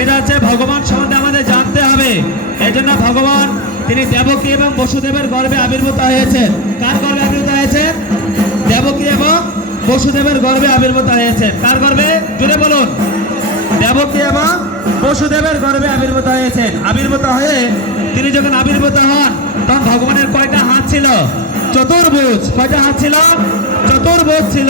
সেটা হচ্ছে ভগবান সম্বন্ধে আমাদের জানতে হবে। এই জন্য ভগবান, তিনি দেবকী এবং বসুদেবের গর্বে আবির্ভূত হয়েছেন। কার গর্বে আবির্ভূত হয়েছেন? দেবকী এবং বসুদেবের গর্বে আবির্ভূত হয়েছেন। কার গর্বে জুড়ে বলুন। দেবকী এবং বসুদেবের গর্বে আবির্ভূত হয়েছেন। আবির্ভূত হয়ে তিনি যখন আবির্ভূত হন, তখন ভগবানের কয়টা হাত ছিল? চতুর্ভুজ। কয়টা হাত ছিল? চতুর্ভুজ ছিল।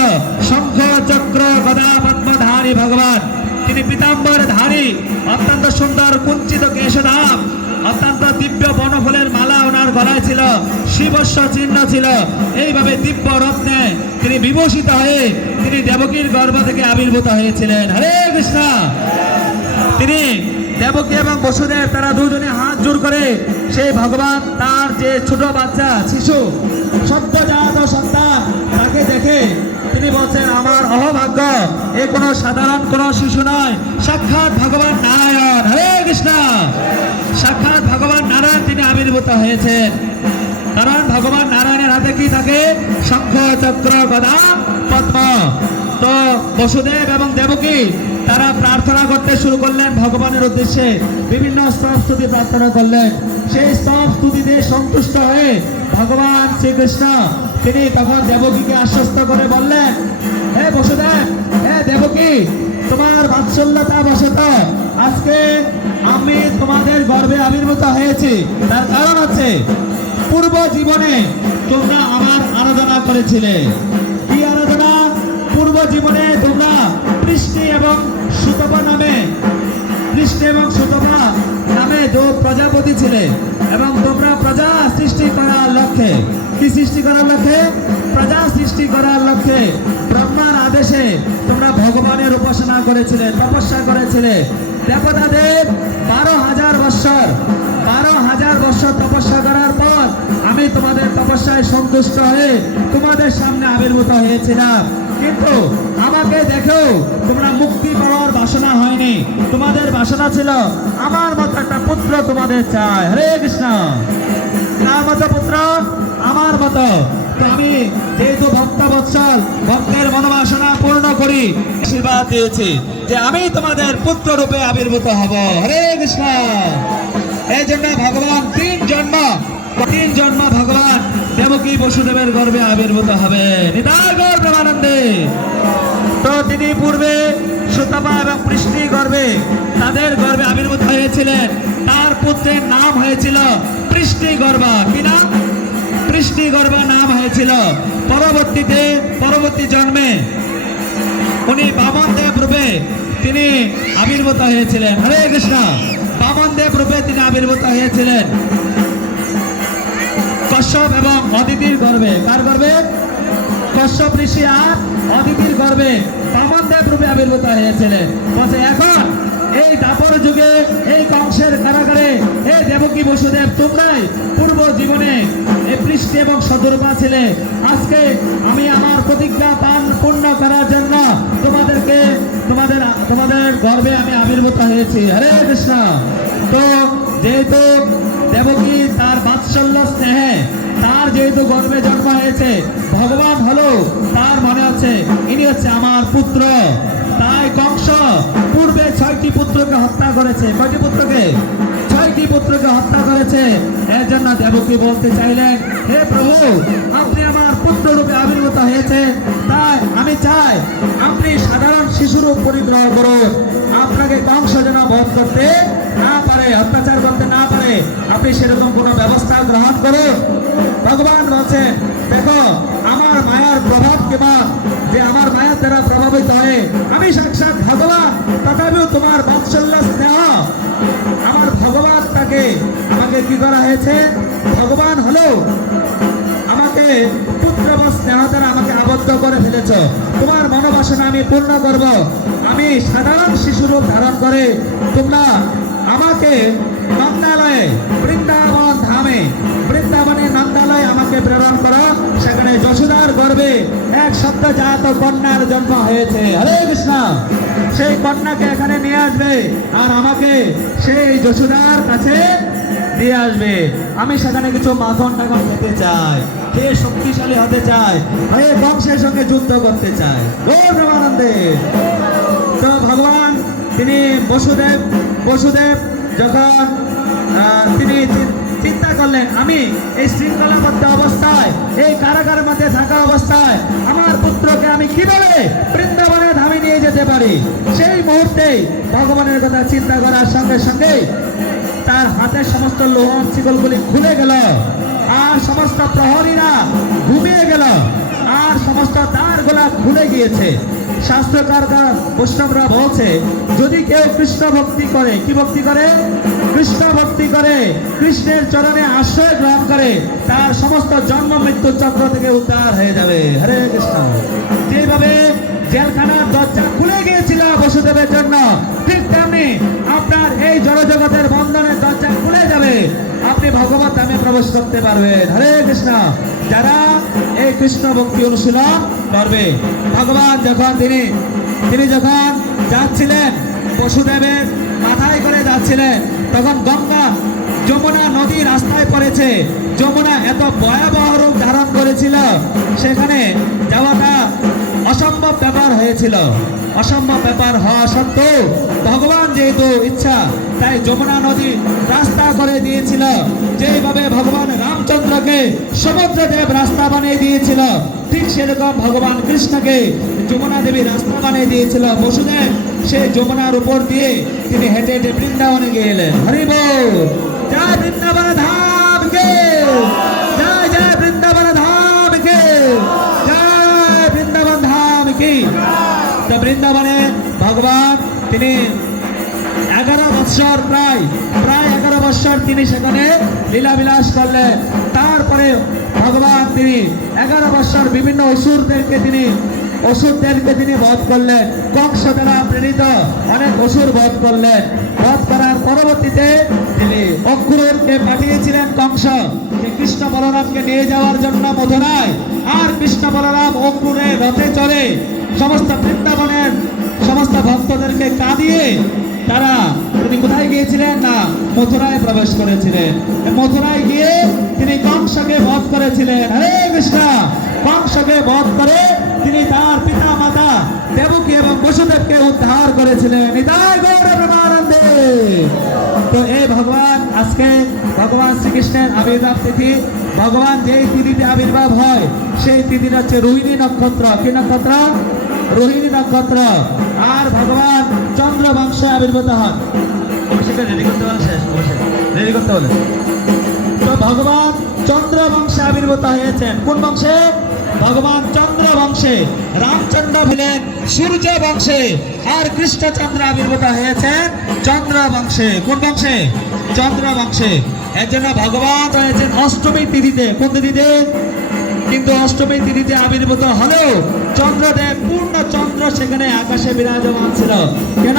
শঙ্খ, চক্র, গদা, পদ্মধারী ভগবান। তিনি পীতাম্বর ধারী। অত্যন্ত সুন্দর কুঞ্চিত কেশধাম। অত্যন্ত দিব্য বনফুলের মালা ওনার গলায় ছিল। শিবস্ব চিহ্ন ছিল। এইভাবে দিব্য রত্নে তিনি বিভূষিত হয়ে তিনি দেবকীর গর্ভ থেকে আবির্ভূত হয়েছিলেন। হরে কৃষ্ণ! তিনি দেবকী এবং বসুদেব, তারা দুজনে হাত জোর করে সেই ভগবান, তার যে ছোট বাচ্চা, শিশু সদ্যজাত সন্তান, তাকে দেখে তিনি বলছেন, আমার অহভাগ্য, এ কোনো সাধারণ কোনো শিশু নয়। সাক্ষাৎ ভগবান নারায়ণ। হরে কৃষ্ণ! সাক্ষাৎ ভগবান নারায়ণ তিনি আবির্ভূত হয়েছেন। কারণ ভগবান নারায়ণের হাতে কি থাকে? শঙ্খ, চক্র, গদা, পদ্ম। তো বসুদেব এবং দেবকী, তারা প্রার্থনা করতে শুরু করলেন ভগবানের উদ্দেশ্যে। বিভিন্ন স্তব স্তুতি প্রার্থনা করলেন। সেই স্তব স্তুতিতে সন্তুষ্ট হয়ে ভগবান শ্রীকৃষ্ণ তিনি তখন দেবকীকে আশ্বস্ত করে বললেন, হে বসুদেব, হে দেবকী, তোমার বাৎসল্যতা বশত আজকে আমি তোমাদের গর্ভে আবির্ভূত হয়েছি। তার কারণ হচ্ছে, পূর্ব জীবনে তোমরা আমার আরাধনা করেছিলে। কি আরাধনা? পূর্ব জীবনে তোমরা বৃষ্টি এবং সুতপা নামে বৃষ্টি এবং দু প্রজাপতি ছিলে এবং তোমরা প্রজা সৃষ্টি করার লক্ষ্যে, কি সৃষ্টি করার লক্ষ্যে? প্রজা সৃষ্টি করার লক্ষ্যে ব্রহ্মার আদেশে তোমরা ভগবানের উপাসনা করেছিলে, তপস্যা করেছিলে। দেবতাদের বারো হাজার বৎসর, বারো হাজার বৎসর তপস্যা করার পর আমি তোমাদের তপস্যায় সন্তুষ্ট হয়ে তোমাদের সামনে আবির্ভূত হয়েছিলাম। কিন্তু আমাকে দেখেও তোমরা মুক্তি পাওয়ার বাসনা হয়নি। তোমাদের বাসনা ছিল, আমার মতো একটা পুত্র তোমাদের চায় হরে কৃষ্ণ। কার মতো পুত্র? আমার মতো। তো আমি যেহেতু ভক্ত বৎসল ভক্তের মনোবাসনা পূর্ণ করি, আশীর্বাদ দিয়েছি যে আমি তোমাদের পুত্র রূপে আবির্ভূত হব। হরে কৃষ্ণ। এই জন্য ভগবান তিন জন্ম তিন জন্ম ভগবান দেবকী বসুদেবের গর্বে আবির্ভূত হবে। নিতাই গৌর প্রেমানন্দে। তো তিনি পূর্বে সুতপা এবং পৃষ্টি গর্বে তাদের গর্বে আবির্ভূত হয়েছিলেন। তার পুত্রের নাম হয়েছিল পৃষ্টি গর্বা কি নাম? পৃষ্টি গর্ভা নাম হয়েছিল। পরবর্তীতে, পরবর্তী জন্মে উনি বামন দেব রূপে তিনি আবির্ভূত হয়েছিলেন। হরে কৃষ্ণ। বামন দেব রূপে তিনি আবির্ভূত হয়েছিলেন। কশ্যপ এবং অদিতির গর্বে। কার গর্বে? কশ্যপ ঋষি আর অদিতির গর্ভে বামন দেব রূপে আবির্ভূত হয়েছিলেন। বলছে, এখন এই দাপর যুগে, এই কংসের কারাগারে হে দেবকী বসুদেব তোমরাই পূর্ব জীবনে এই পৃষ্ঠে এবং সদরূপা ছিলে। আজকে আমি আমার প্রতিজ্ঞা পান পূর্ণ করার জন্য তোমাদেরকে, তোমাদের তোমাদের গর্বে আমি আবির্ভূত হয়েছি। হরে কৃষ্ণ। তো যেহেতু দেবকী তার বাৎসল্য স্নেহে, তার যেহেতু গর্বে জন্ম হয়েছে, ভগবান হলো তার মনে হচ্ছে ইনি হচ্ছে আমার পুত্র। তাই কংস পূর্বে ছয়টি পুত্রকে হত্যা করেছে। কয়টি পুত্রকে? ছয়টি পুত্রকে হত্যা করেছে। এর জন্য দেবকী বলতে চাইলেন, হে প্রভু, আপনি আমার পুত্র রূপে আবির্ভূত হয়েছে। তাই আমি চাই আপনি সাধারণ শিশুরূপ পরিগ্রহ করুন। আপনাকে কংস যেন বধ করতে না পারে, অত্যাচার করতে না পারে, আপনি সেরকম কোনো ব্যবস্থা গ্রহণ করুন। ভগবান বলছেন দেখো, আমার মায়ার প্রভাব কেমন যে আমার মায়ার দ্বারা প্রভাবিত হয়ে। আমি সাক্ষাৎ ভগবান, তথাপিও তোমার বাৎসল্য স্নেহ। আমার ভগবান তাকে, আমাকে কি করা হয়েছে? ভগবান হলো আমাকে পুত্র বা স্নেহ দ্বারা আমাকে আবদ্ধ করে ফেলেছ। তোমার মনোবাসনা আমি পূর্ণ করব। আমি সাধারণ শিশুরূপ ধারণ করে তোমরা আমাকে নন্দালয়ে, বৃন্দাবন ধামে, বৃন্দাবনে নন্দালয়ে আমাকে প্রেরণ করো। সেখানে যশোদার গর্ভে এক সদ্য জাত কন্যার জন্ম হয়েছে। হরে কৃষ্ণ। সেই কন্যাকে এখানে নিয়ে আসবে আর আমাকে সেই যশোদার কাছে দিয়ে আসবে। আমি সেখানে কিছু মাখন টাখন খেতে চাই খেয়ে শক্তিশালী হতে চাই হয়ে বংশের সঙ্গে যুদ্ধ করতে চাই। গৌর তো ভগবান, তিনি বসুদেব বসুদেব যখন তিনি চিন্তা করলেন, আমি এই শৃঙ্খলা শৃঙ্খলাবদ্ধ অবস্থায়, এই কারাগারের মধ্যে থাকা অবস্থায়, আমার পুত্রকে আমি কীভাবে বৃন্দাবনে ধামে নিয়ে যেতে পারি? সেই মুহূর্তেই ভগবানের কথা চিন্তা করার সঙ্গে সঙ্গে তার হাতের সমস্ত লোহার শিকলগুলি খুলে গেল, আর সমস্ত প্রহরীরা ঘুমিয়ে গেল। আর সমস্ত দ্বারগুলা খুলে গিয়েছে। শাস্ত্রকার বৈষ্ণবরা বলছে, যদি কেউ কৃষ্ণ ভক্তি করে, কি ভক্তি করে? কৃষ্ণ ভক্তি করে, কৃষ্ণের চরণে আশ্রয় গ্রহণ করে, তার সমস্ত জন্ম, মৃত্যু চক্র থেকে উদ্ধার হয়ে যাবে। হরে কৃষ্ণ। যেভাবে জেলখানার দরজা খুলে গিয়েছিল বসুদেবের জন্য, ঠিক তেমনি আপনার এই জড়জগতের বন্ধনের দরজা খুলে যাবে। আপনি ভগবত ধামে প্রবেশ করতে পারবেন। হরে কৃষ্ণ। যারা এই কৃষ্ণ ভক্তি অনুশীলন করবে, ভগবান যখন তিনি তিনি যখন যাচ্ছিলেন, বসুদেবের মাথায় করে যাচ্ছিলেন, তখন গঙ্গা যমুনা নদী রাস্তায় পড়েছে। যমুনা এত ভয়াবহ রূপ ধারণ করেছিল। সেখানে যাওয়াটা অসম্ভব ব্যাপার হয়েছিল। অসম্ভব ব্যাপার হওয়া সত্ত্বেও ভগবান যেহেতু ইচ্ছা, তাই যমুনা নদী রাস্তা করে দিয়েছিল। যেইভাবে ভগবান রামচন্দ্রকে সমুদ্রদেব রাস্তা বানিয়ে দিয়েছিল, ঠিক সেরকম ভগবান কৃষ্ণকে যমুনা দেবী রাস্তা বানিয়ে দিয়েছিল। বসুদেব সেই যমুনার উপর দিয়ে তিনি হেঁটে হেঁটে বৃন্দাবনে গেলেন হরিব জয় বৃন্দাবন ধাম কে বৃন্দাবনে ভগবান তিনি এগারো বৎসর প্রায় প্রায় এগারো বৎসর তিনি সেখানে লীলা বিলাস করলেন। তারপরে ভগবান তিনি এগারো বৎসর বিভিন্ন অসুরদেরকে তিনি অসুরদেরকে তিনি বধ করলেন। কংস দ্বারা প্রেরিত অনেক অসুর বধ করলেন। বধ করার পরবর্তীতে তিনি অক্রুরকে পাঠিয়েছিলেন কংস কৃষ্ণ বলরামকে নিয়ে যাওয়ার জন্য মধুরায় আর কৃষ্ণ বলরাম অক্রুরের রথে চড়ে সমস্ত বৃন্দাবনের সমস্ত ভক্তদেরকে কাঁদিয়ে তারা তিনি কোথায় গিয়েছিলেন? না, মথুরায় প্রবেশ করেছিলেন। মথুরায় গিয়ে তিনি কংসকে বধ করেছিলেন। হরে কৃষ্ণ! কংসকে বধ করে তিনি তার পিতা মাতা দেবকী এবং বসুদেবকে উদ্ধার করেছিলেন। তো এই ভগবান, আজকে ভগবান শ্রীকৃষ্ণের আবির্ভাব তিথি। ভগবান যেই তিথিতে আবির্ভাব হয়, সেই তিথিটা হচ্ছে রোহিণী নক্ষত্র। কি নক্ষত্র? রোহিণী নক্ষত্র আর ভগবান চন্দ্র বংশে আবির্ভূত হন। রেডি করতে শেষ অবশ্যই রেডি করতে বলেন তো ভগবান চন্দ্র বংশে আবির্ভূত হয়েছেন। কোন বংশে? ভগবান চন্দ্র বংশে রামচন্দ্র হলেন সূর্য বংশে আর কৃষ্ণচন্দ্র আবির্ভূত হয়েছেন চন্দ্র বংশে কোন বংশে? চন্দ্র বংশে এর জন্য ভগবান হয়েছেন অষ্টমী তিথিতে। কোন তিথিতে? কিন্তু অষ্টমী তিথিতে আবির্ভূত হলেও চন্দ্রদেব, পূর্ণ চন্দ্র সেখানে আকাশে বিরাজমান ছিল। কেন?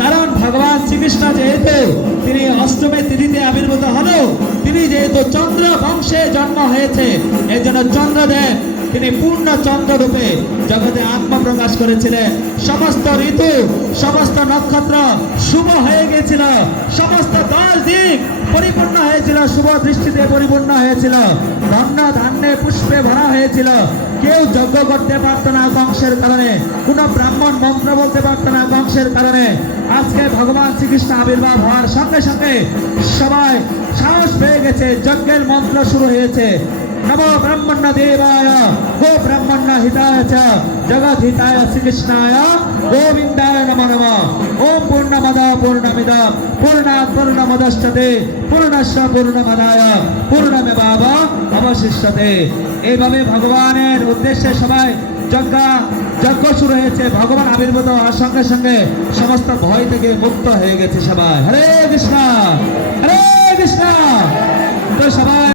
কারণ ভগবান শ্রীকৃষ্ণ যেহেতু তিনি অষ্টমী তিথিতে আবির্ভূত হলেও তিনি যেহেতু চন্দ্র বংশে জন্ম হয়েছে এই জন্য চন্দ্রদেব তিনি পূর্ণ চন্দ্র রূপে জগতে আত্মপ্রকাশ করেছিলেন। সমস্ত ঋতু সমস্ত নক্ষত্র শুভ হয়ে গেছিল সমস্ত দশ দিক পরিপূর্ণ হয়েছিল, শুভ দৃষ্টিতে পরিপূর্ণ হয়েছিল। ধন্য ধান্যে পুষ্পে ভরা হয়েছিল। কেউ যজ্ঞ করতে পারতো না বংশের কারণে। কোন ব্রাহ্মণ মন্ত্র বলতে পারতো না বংশের কারণে। আজকে ভগবান শ্রীকৃষ্ণ আবির্ভাব হওয়ার সঙ্গে সঙ্গে সবাই সাহস পেয়ে গেছে, যজ্ঞের মন্ত্র শুরু হয়েছে। নমো ব্রহ্মণ্য দেবায় গো ব্রহ্মণ্য হিতায় চ জগৎ হিতায় শ্রীকৃষ্ণায় গোবিন্দায় নমো নম ওম পূর্ণমদ পূর্ণমিদ পূর্ণাৎ পূর্ণমদষ্টতে পূর্ণস্য পূর্ণমদায় পূর্ণমেবাব অবশিষ্যতে এইভাবে ভগবানের উদ্দেশ্যে সবাই যজ্ঞ যজ্ঞ শুরু হয়েছে, ভগবান আবির্ভূত হওয়ার সঙ্গে সঙ্গে সমস্ত ভয় থেকে মুক্ত হয়ে গেছে সবাই। হরে কৃষ্ণ হরে কৃষ্ণ। তো সবাই